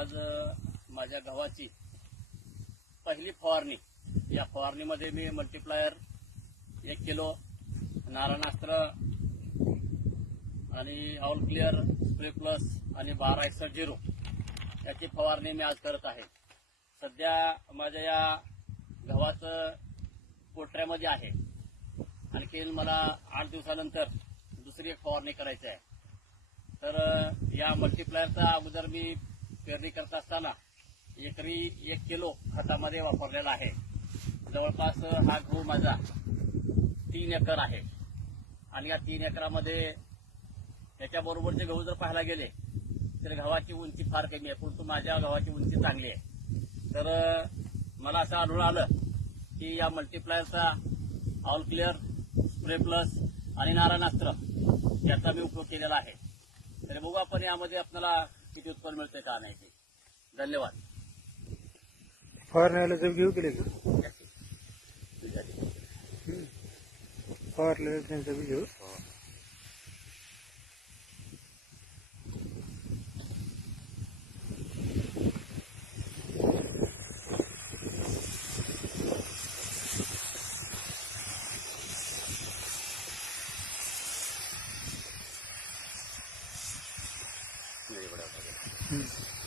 आज माझ्या गव्हाची पहिली फवारणी. या फवारणीमध्ये मी मल्टीप्लायर एक किलो नारायणास्त्र आणि ऑल क्लिअर स्प्रे प्लस आणि बारा एकसठ झिरो याची फवारणी मी आज करत आहे. सध्या माझ्या या गव्हाचं पोटऱ्यामध्ये आहे. आणखीन मला आठ दिवसानंतर दुसरी एक फवारणी करायची आहे. तर या मल्टीप्लायरचा अगोदर मी पेरणी करत असताना एकरी एक किलो खतामध्ये वापरलेला आहे. जवळपास हा गहू माझा तीन एकर आहे. आणि या तीन एकरामध्ये त्याच्याबरोबरचे गहू जर पाहायला गेले तर गव्हाची उंची फार कमी आहे. परंतु माझ्या गव्हाची उंची चांगली आहे. तर मला असं आढळून आलं की या मल्टीप्लायरचा ऑल क्लिअर स्प्रे प्लस आणि नारायणास्त्र याचा मी उपयोग केलेला आहे. तर बघू आपण यामध्ये आपल्याला किती उत्पन्न मिळते का नाही ते धन्यवाद। फवारण्याला जर घेऊ केले बड़ा 嗯。